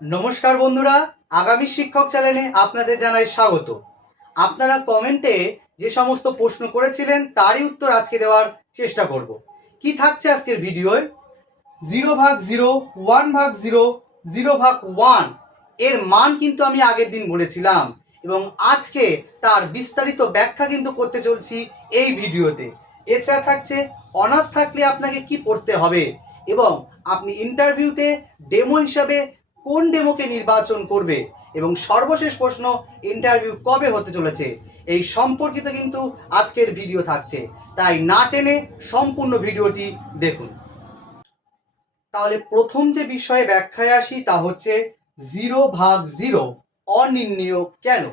নমস্কার বন্ধুরা, আগামী শিক্ষক চ্যানেলে আপনাদের জানাই স্বাগত। আপনারা কমেন্টে যে সমস্ত প্রশ্ন করেছিলেন তারই উত্তর আজকে দেওয়ার চেষ্টা করব। কি থাকছে আজকের ভিডিওয়? 0/0, 1/0, 0/1 এর মান কিন্তু আমি আগের দিন বলেছিলাম এবং আজকে তার বিস্তারিত ব্যাখ্যা কিন্তু করতে চলছি এই ভিডিওতে। এছাড়া থাকছে অনার্স থাকলে আপনাকে কি পড়তে হবে এবং আপনি ইন্টারভিউতে ডেমো হিসাবে কোন ডেমোকে নির্বাচন করবে এবং সর্বশেষ প্রশ্ন, ইন্টারভিউ কবে হতে চলেছে এই সম্পর্কিত কিন্তু আজকের ভিডিও থাকছে, তাই না টেনে সম্পূর্ণ ভিডিওটি দেখুন। তাহলে প্রথম যে বিষয়ে ব্যাখ্যায় আসি তা হচ্ছে 0/0 অনির্ণীয় কেন।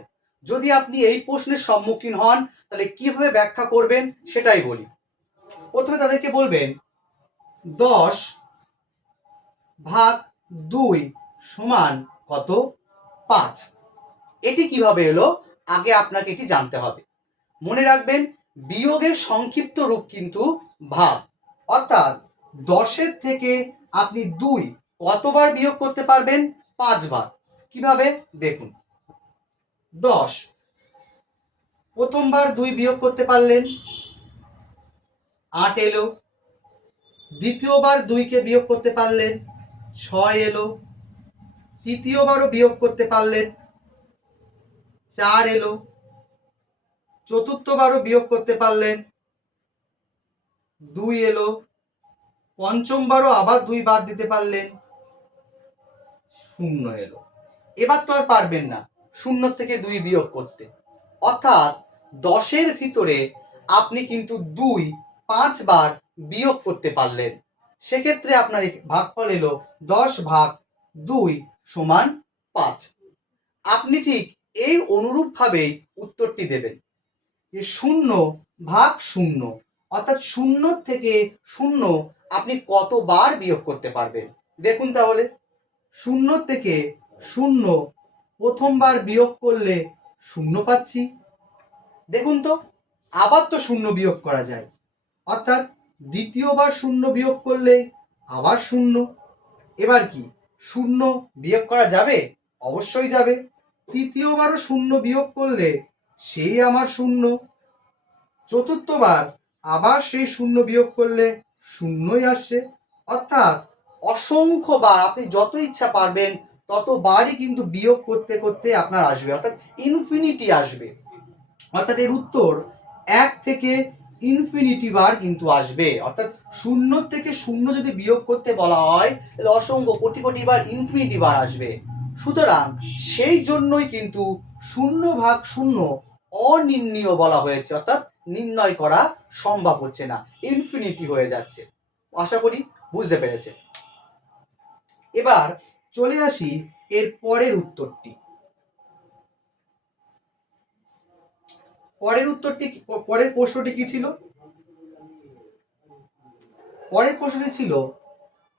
যদি আপনি এই প্রশ্নের সম্মুখীন হন তাহলে কিভাবে ব্যাখ্যা করবেন সেটাই বলি। প্রথমে তাদেরকে বলবেন 10/2 সমান কত? 5। এটি কিভাবে এলো আগে আপনাকে এটি জানতে হবে। মনে রাখবেন, বিয়োগের সংক্ষিপ্ত রূপ কিন্তু ভাগ, অর্থাৎ 10-এর থেকে আপনি 2 কতবার বিয়োগ করতে পারবেন? 5 বার। কিভাবে দেখুন। 10 প্রথমবার 2 বিয়োগ করতে পারলেন, 8 এলো। দ্বিতীয়বার 2কে বিয়োগ করতে পারলেন, 6 এলো। তৃতীয়বারও বিয়োগ করতে পারলেন, 4 এলো। চতুর্থবারও বিয়োগ করতে পারলেন, 2 এলো। পঞ্চমবারও আবার 2 বাদ দিতে পারলেন, 0 এলো। এবার তো আর পারবেন না 0 থেকে 2 বিয়োগ করতে, অর্থাৎ 10-এর ভিতরে আপনি কিন্তু 2 5 বার বিয়োগ করতে পারলেন। সেক্ষেত্রে আপনার ভাগফল এলো 10/2 সমান 5। আপনি ঠিক এই অনুরূপভাবেই উত্তরটি দেবেন যে 0/0, অর্থাৎ 0 থেকে 0 আপনি কতবার বিয়োগ করতে পারবেন। দেখুন তাহলে, 0 থেকে 0 প্রথমবার বিয়োগ করলে 0 পাচ্ছি। দেখুন তো, আবার তো 0 বিয়োগ করা যায়, অর্থাৎ দ্বিতীয়বার 0 বিয়োগ করলে আবার 0। এবার কি 0 বিয়োগ করা যাবে? অবশ্যই যাবে। তৃতীয়বারও 0 বিয়োগ করলে সেই আমার 0। চতুর্থবার আবার সেই 0 বিয়োগ করলে 0ই আসছে। অর্থাৎ অসংখ্যবার আপনি যত ইচ্ছা পারবেন ততবারই কিন্তু বিয়োগ করতে করতে আপনার আসবে, অর্থাৎ ইনফিনিটি আসবে। অর্থাৎ এর উত্তর 1 থেকে ইনফিনিটি বার কিন্তু আসবে। অর্থাৎ 0 থেকে 0 যদি বিয়োগ করতে বলা হয় তাহলে অসংখ্য কোটি কোটি বার ইনফিনিটি বার আসবে। সুতরাং সেই জন্যই কিন্তু 0/0 অনির্ণীয় বলা হয়েছে, অর্থাৎ নির্ণয় করা সম্ভব হচ্ছে না, ইনফিনিটি হয়ে যাচ্ছে। আশা করি বুঝতে পেরেছে। এবার চলে আসি এর পরের উত্তরটি। পরের প্রশ্নটি কি ছিল? পরের প্রশ্নটি ছিল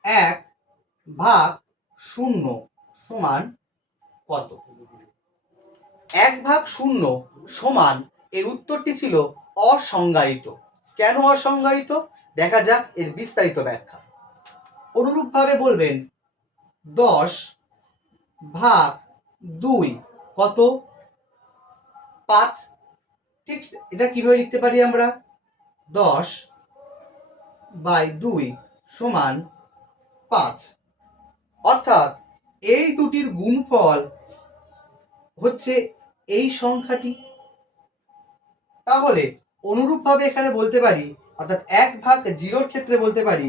1/0 সমান কত? 1/0 সমান, এর উত্তরটি ছিল অসংজ্ঞায়িত। কেন অসংজ্ঞায়িত? দেখা যাক এর বিস্তারিত ব্যাখ্যা। অনুরূপভাবে বলবেন 10/2 কত? 5। ঠিক, এটা কিভাবে লিখতে পারি আমরা? 10/2 সমান 5। অর্থাৎ এই দুটির গুণফল হচ্ছে এই সংখ্যাটি। তাহলে অনুরূপভাবে এখানে বলতে পারি, অর্থাৎ 1/0 ক্ষেত্রে বলতে পারি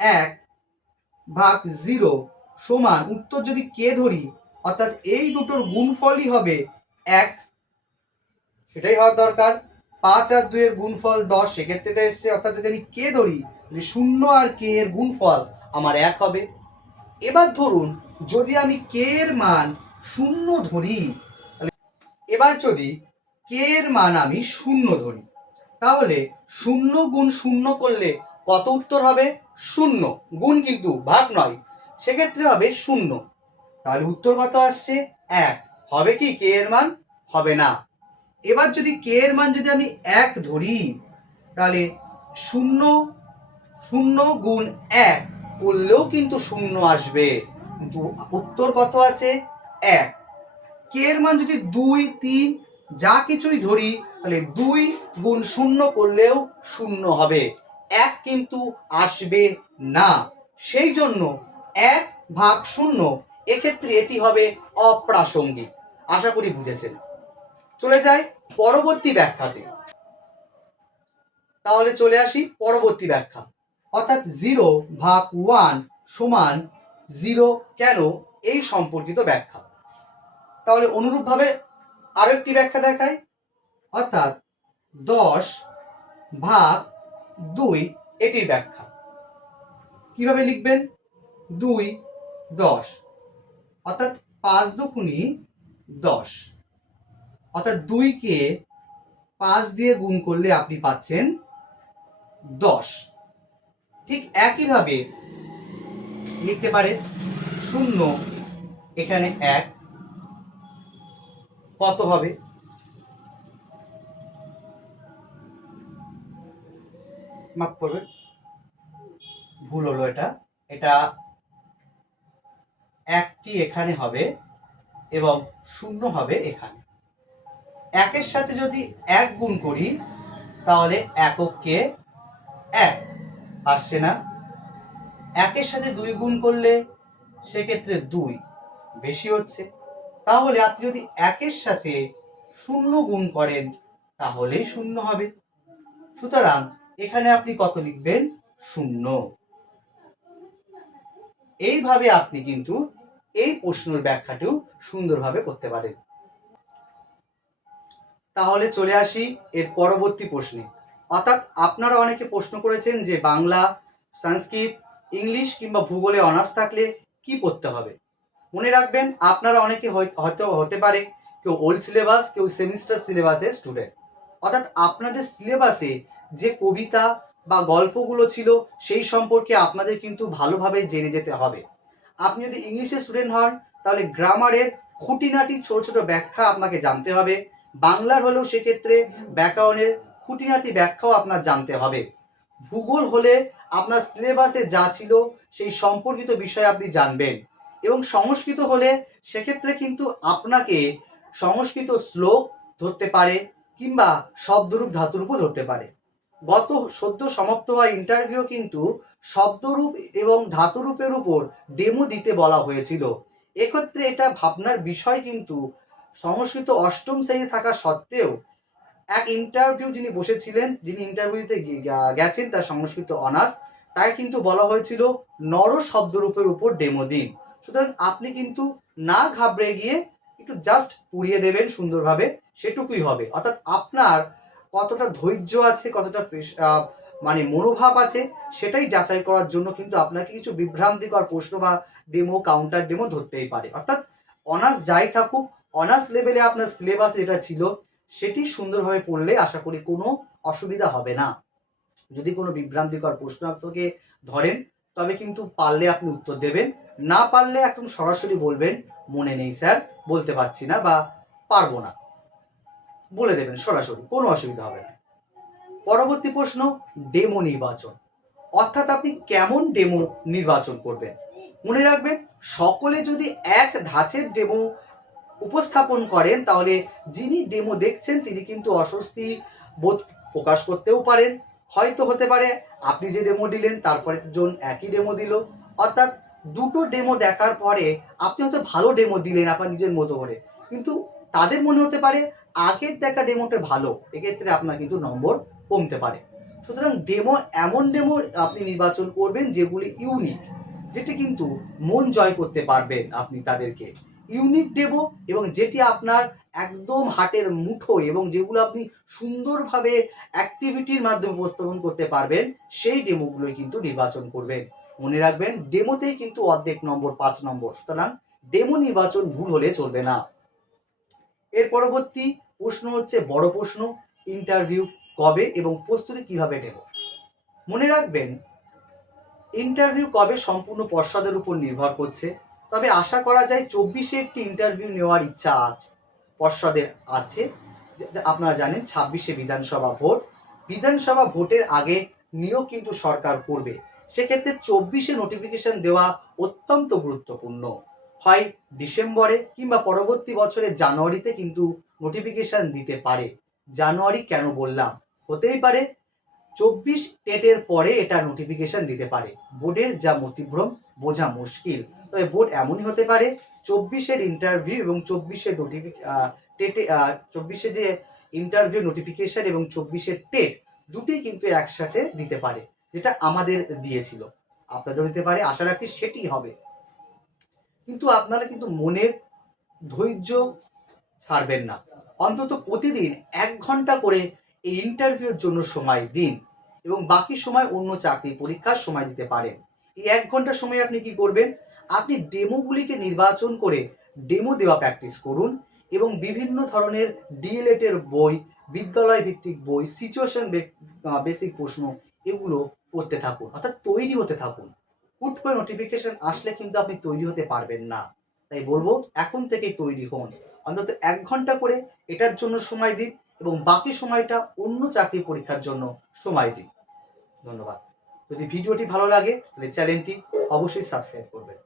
1/0 সমান, উত্তর যদি কে ধরি, অর্থাৎ এই দুটোর গুণফলই হবে 1। সেটাই হওয়ার দরকার। 5 আর 2 এর গুণফল 10, সেক্ষেত্রে এটা এসছে। অর্থাৎ যদি আমি কে ধরি, 0 আর কে এর গুণফল আমার 1 হবে। এবার ধরুন যদি আমি কে এর মান 0 ধরি, এবার যদি কে এর মান আমি 0 ধরি, তাহলে 0 গুণ 0 করলে কত উত্তর হবে? 0। গুণ কিন্তু, ভাগ নয়। সেক্ষেত্রে হবে 0। তাহলে উত্তর কত আসছে? 1। হবে কি কে এর মান? হবে না। এবার যদি কে এর মান যদি আমি 1 ধরি, তাহলে 0 গুণ 1 করলেও কিন্তু 0 আসবে। উত্তর কত আছে? 1। কে এর মান যদি 2, 3 যা কিছুই ধরি, তাহলে 2 গুণ 0 করলেও 0 হবে, 1 কিন্তু আসবে না। সেই জন্য 1/0 এক্ষেত্রে এটি হবে অপ্রাসঙ্গিক। আশা করি বুঝেছেন। চলে যাই পরবর্তী ব্যাখ্যাতে। তাহলে চলে আসি পরবর্তী ব্যাখ্যা, অর্থাৎ 0/1 সমান 0 কেন, এই সম্পর্কিত ব্যাখ্যা। তাহলে অনুরূপভাবে আরো একটি ব্যাখ্যা দেখায়, অর্থাৎ 10/2 এটির ব্যাখ্যা। কিভাবে লিখবেন? 2 10, অর্থাৎ 5 দুগুণী 10, অর্থাৎ 2কে 5 দিয়ে গুণ করলে আপনি পাচ্ছেন 10। ঠিক একইভাবে লিখতে পারেন 0 এখানে 1, কত হবে? মাফ করবেন, ভুল হলো, এটা 1টি এখানে হবে এবং 0 হবে এখানে। 1-এর সাথে যদি 1 গুণ করি তাহলে এককে 1 আসছে না। 1-এর সাথে 2 গুণ করলে সেক্ষেত্রে 2 বেশি হচ্ছে। তাহলে আপনি যদি 1-এর সাথে 0 গুণ করেন তাহলেই 0 হবে। সুতরাং এখানে আপনি কত লিখবেন? 0। এইভাবে আপনি কিন্তু এই প্রশ্নের ব্যাখ্যাটিও সুন্দরভাবে করতে পারেন। তাহলে চলে আসি এর পরবর্তী প্রশ্নে, অর্থাৎ আপনারা অনেকে প্রশ্ন করেছেন যে বাংলা, সংস্কৃত, ইংলিশ কিংবা ভূগোলে অনার্স থাকলে কি পড়তে হবে। মনে রাখবেন, আপনারা অনেকে হয়তো হতে পারে কেউ ওল্ড সিলেবাস, কেউ সেমিস্টার সিলেবাসের স্টুডেন্ট, অর্থাৎ আপনাদের সিলেবাসে যে কবিতা বা গল্পগুলো ছিল সেই সম্পর্কে আপনাদের কিন্তু ভালোভাবে জেনে যেতে হবে। আপনি যদি ইংলিশের স্টুডেন্ট হন তাহলে গ্রামারের খুঁটিনাটি ছোট ছোট ব্যাখ্যা আপনাকে জানতে হবে। বাংলার হলেও সেক্ষেত্রে ব্যাকরণের খুঁটিনাটি ব্যাখ্যাও আপনার জানতে হবে। ভূগোল হলে আপনার সিলেবাসে যা ছিল সেই সম্পর্কিত বিষয় আপনি জানবেন। এবং সংস্কৃত হলে সেক্ষেত্রে কিন্তু আপনাকে সংস্কৃত শ্লোক ধরতে পারে কিংবা শব্দরূপ ধাতুরূপও ধরতে পারে। গত সদ্য সমাপ্ত হওয়া ইন্টারভিউ কিন্তু শব্দরূপ এবং ধাতুরূপের উপর ডেমো দিতে বলা হয়েছিল। এক্ষেত্রে এটা ভাবনার বিষয়, কিন্তু সংস্কৃত অষ্টম শ্রেণী থাকা সত্ত্বেও এক ইন্টারভিউ যিনি বসেছিলেন, যিনি ইন্টারভিউতে গেছেন তার সংস্কৃত অনার্স, তাই কিন্তু বলা হয়েছিল নর শব্দরূপের উপর ডেমো দিন। সুতরাং আপনি কিন্তু না ঘাবড়ে গিয়ে একটু জাস্ট পুড়িয়ে দেবেন সুন্দরভাবে, সেটুকুই হবে। অর্থাৎ আপনার কতটা ধৈর্য আছে, কতটা মানে মনোভাব আছে সেটাই যাচাই করার জন্য কিন্তু আপনাকে কিছু বিভ্রান্তিকর প্রশ্ন বা ডেমো, কাউন্টার ডেমো ধরতেই পারে। অর্থাৎ অনার্স যাই থাকুক, অনার্স লেভেলে আপনার সিলেবাস যেটা ছিল সেটি সুন্দরভাবে পড়লে আশা করি কোনো অসুবিধা হবে না। যদি কোনো বিভ্রান্তিকর প্রশ্ন আপনাকে ধরেন তবে কিন্তু পারলে আপনি উত্তর দেবেন, না পারলে একদম সরাসরি বলবেন মনে নেই স্যার, বলতে পারছি না বা পারবো না, বলে দেবেন সরাসরি, কোনো অসুবিধা হবে না। পরবর্তী প্রশ্ন, ডেমো নির্বাচন, অর্থাৎ আপনি কেমন ডেমো নির্বাচন করবেন। মনে রাখবেন, সকলে যদি এক ধাঁচের ডেমো উপস্থাপন করেন তাহলে যিনি ডেমো দেখছেন তিনি কিন্তু অস্বস্তি বোধ প্রকাশ করতেও পারেন। হয়তো হতে পারে আপনি যে ডেমো দিলেন তারপরে জন একই ডেমো দিল, অর্থাৎ দুটো ডেমো দেখার পরে আপনি হয়তো ভালো ডেমো দিলেন আপনার নিজের মতো করে, কিন্তু তাদের মনে হতে পারে আগের দেখা ডেমোটা ভালো, এক্ষেত্রে আপনার কিন্তু নম্বর কমতে পারে। সুতরাং ডেমো এমন ডেমো আপনি নির্বাচন করবেন যেগুলি ইউনিক, যেটি কিন্তু মন জয় করতে পারবেন আপনি তাদেরকে। ইউনিক ডেমো এবং যেটি আপনার একদম হাটের মুঠোয় এবং যেগুলো আপনি সুন্দরভাবে অ্যাক্টিভিটির মাধ্যমে উপস্থাপন করতে পারবেন সেই ডেমোগুলোই কিন্তু নির্বাচন করবেন। মনে রাখবেন, ডেমোতেই কিন্তু অর্ধেক নম্বর 5 নম্বর, সুতরাং ডেমো নির্বাচন ভুল হলে চলবে না। এর পরবর্তী প্রশ্ন হচ্ছে বড় প্রশ্ন, ইন্টারভিউ কবে এবং প্রস্তুতি কিভাবে নেব। মনে রাখবেন, ইন্টারভিউ কবে সম্পূর্ণ পর্ষদের উপর নির্ভর করছে, তবে আশা করা যায় 24-এ একটি ইন্টারভিউ নেওয়ার ইচ্ছা আছে, পর্ষদের আছে। আপনারা জানেন 26-এ বিধানসভা ভোট, বিধানসভা ভোটের আগে নিয়োগ কিন্তু সরকার করবে। সেক্ষেত্রে 24-এ নোটিফিকেশন দেওয়া অত্যন্ত গুরুত্বপূর্ণ। হয় ডিসেম্বরে কিংবা পরবর্তী বছরের জানুয়ারিতে কিন্তু নোটিফিকেশন দিতে পারে। জানুয়ারি কেন বললাম, হতেই পারে 24 টেটের পরে এটা নোটিফিকেশন দিতে পারে। বোর্ডের যা মতিভ্রম বোঝা মুশকিল, তবে বোর্ড এমনই হতে পারে 24-এর ইন্টারভিউ এবং 24-এর টেটে 24-এ যে ইন্টারভিউ নোটিফিকেশন এবং 24-এর টেট দুটোই কিন্তু একসাথে দিতে পারে, যেটা আমাদের দিয়েছিল। আপনাদেরও দিতে পারে, আশা রাখছি সেটি হবে। কিন্তু আপনারা কিন্তু মনের ধৈর্য ছাড়বেন না। অন্তত প্রতিদিন 1 ঘন্টা করে এই ইন্টারভিউর জন্য সময় দিন এবং বাকি সময় অন্য চাকরি পরীক্ষার সময় দিতে পারেন। এই 1 ঘন্টা সময় আপনি কি করবেন? আপনি ডেমোগুলিকে নির্বাচন করে ডেমো দেওয়া প্র্যাকটিস করুন এবং বিভিন্ন ধরনের ডিএলএড এর বই, বিদ্যালয় ভিত্তিক বই, সিচুয়েশন বেসিক প্রশ্ন এগুলো পড়তে থাকুন, অর্থাৎ তৈরি হতে থাকুন। হুট করে নোটিফিকেশন আসলে কিন্তু আপনি তৈরি হতে পারবেন না। তাই বলবো এখন থেকেই তৈরি হন। অন্তত 1 ঘন্টা করে এটার জন্য সময় দিন এবং বাকি সময়টা অন্য চাকরি পরীক্ষার জন্য সময় দিন। ধন্যবাদ। যদি ভিডিওটি ভালো লাগে তাহলে চ্যানেলটি অবশ্যই সাবস্ক্রাইব করবেন।